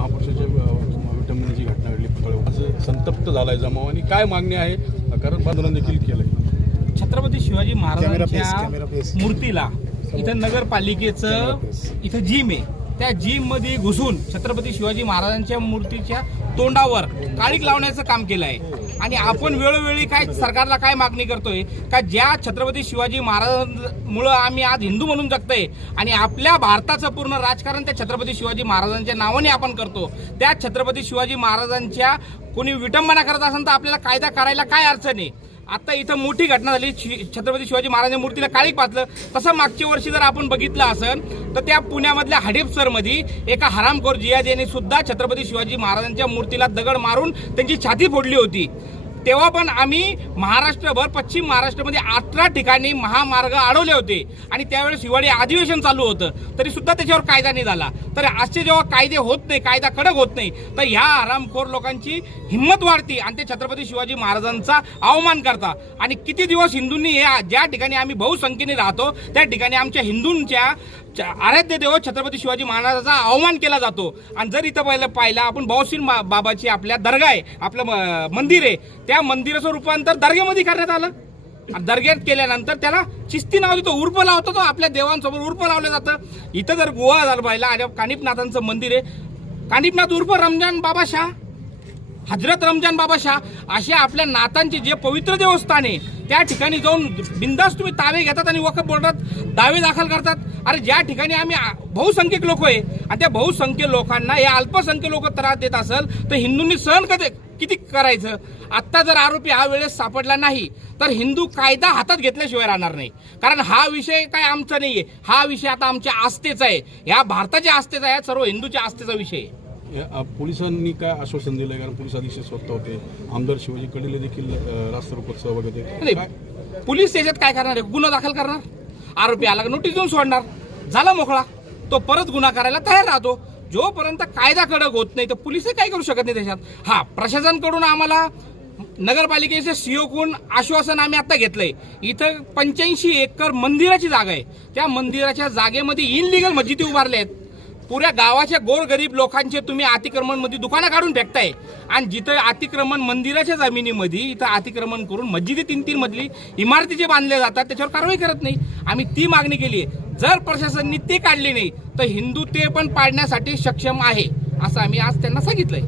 महापुरुषाच्या विटंबनेची घटना घडली पुतळ्यावर असं संतप्त झालाय जमाव आणि काय मागणी आहे? कारण आंदोलन देखील केलंय. छत्रपती शिवाजी महाराजांच्या. मूर्तीला इथं नगरपालिकेचं. इथं जिम आहे. त्या जिममध्ये घुसून छत्रपती शिवाजी महाराजांच्या मूर्तीच्या तोंडावर काळीक लावण्याचं काम केलं आहे आणि आपण वेळोवेळी काय सरकारला काय मागणी करतोय? का ज्या छत्रपती शिवाजी महाराजांमुळं आम्ही आज हिंदू म्हणून जगतोय आणि आपल्या भारताचं पूर्ण राजकारण त्या छत्रपती शिवाजी महाराजांच्या नावाने आपण करतो. त्या छत्रपती शिवाजी महाराजांच्या कोणी विटंबना करत असेल तर आपल्याला कायदा करायला काय अडचण आहे? आता इथं मोठी घटना झाली. शि- छत्रपती शिवाजी महाराजांच्या मूर्तीला काळीक पाचलं. तसं मागच्या वर्षी जर आपण बघितलं असेल तर त्या पुण्यामधल्या हडेपसरमध्ये एका हरामखोर जियाजी यांनी सुद्धा छत्रपती शिवाजी महाराजांच्या मूर्तीला दगड मारून त्यांची छाती फोडली होती. तेव्हा पण आम्ही महाराष्ट्रभर पश्चिम महाराष्ट्रामध्ये अठरा ठिकाणी महामार्ग अडवले होते. आणि त्यावेळेस हिवाळी अधिवेशन चालू होतं. तरी सुद्धा त्याच्यावर कायदा नाही झाला तर असे जेव्हा कायदे होत नाही कायदा कडक होत नाही तर ह्या आरामखोर लोकांची हिंमत वाढते आणि ते छत्रपती शिवाजी महाराजांचा अवमान करता. आणि किती दिवस हिंदूंनी हे ज्या ठिकाणी आम्ही बहुसंख्येने राहतो त्या ठिकाणी आमच्या हिंदूंच्या आराध्य देव छत्रपती शिवाजी महाराजांचा अवमान केला जातो. आणि जर इथं पहिलं पाहिलं आपण बहुसीन बाबाची आपल्या दर्गा आहे आपलं म- मंदिर आहे त्या मंदिराचं रूपांतर दर्ग्यामध्ये करण्यात आलं. दर्ग्यात केल्यानंतर त्याला शिस्ती नाव देतो उर्फ लावतो तो आपल्या देवांसमोर उर्फ लावलं जातं. इथं जर गोवा झालं पाहिला आणि कानिपनाथांचं मंदिर आहे. कानिपनाथ उर्फ रमजान बाबा शाह हजरत रमजान बाबा शाह अशा आपल्या नातांचे जे पवित्र देवस्थान आहे त्या ठिकाणी जाऊन बिंदास तुम्ही तावे घेतात आणि वखत बोलतात दावे दाखल करतात. अरे ज्या ठिकाणी आम्ही बहुसंख्यक लोक आहे आणि त्या बहुसंख्य लोकांना या अल्पसंख्य लोक त्रास देत असेल तर हिंदूंनी सहन कधी किती करायचं? आत्ता जर आरोपी हा वेळेस सापडला नाही तर हिंदू कायदा हातात घेतल्याशिवाय राहणार नाही. कारण हा विषय काय आमचा नाहीये. हा विषय आता आमच्या आस्थेचा आहे. ह्या भारताच्या आस्थेचा आहे सर्व हिंदूच्या आस्थेचा विषय आहे. या, पोलिसांनी काय आश्वासन दिलंय? कारण पोलीस अधीक्षक स्वतः होते. आमदार शिवाजी कडीले देखील अ, रास्ता रोकोत सहभाग होते. काय नाही पोलीस त्याच्यात काय करणार आहे? गुन्हा दाखल करणार? आरोपी आला नोटीस देऊन सोडणार. झाला मोकळा. तो परत गुन्हा करायला तयार राहतो. जोपर्यंत कायदा कडक होत नाही तर पोलीसही काय करू शकत नाही त्याच्यात? हा प्रशासनकडून आम्हाला नगरपालिकेचे सीओ कडून आश्वासन आम्ही आता घेतलंय. इथं पंच्याऐंशी एकर मंदिराची जागा आहे. त्या मंदिराच्या जागेमध्ये इनलिगल मस्जिदी उभारल्या आहेत. पुऱ्या गावाच्या गोरगरीब लोकांचे तुम्ही अतिक्रमणमध्ये दुकानं काढून फेकताय. आणि जिथं अतिक्रमण मंदिराच्या जमिनीमध्ये इथं अतिक्रमण करून मस्जिदी तीन तीन मधली इमारती जे बांधल्या जातात त्याच्यावर कारवाई करत नाही. आम्ही ती मागणी केली आहे. जर प्रशासनाने ते काढली नाही तर हिंदू ते पण पाडण्यासाठी सक्षम आहे असं आम्ही आज त्यांना सांगितलंय.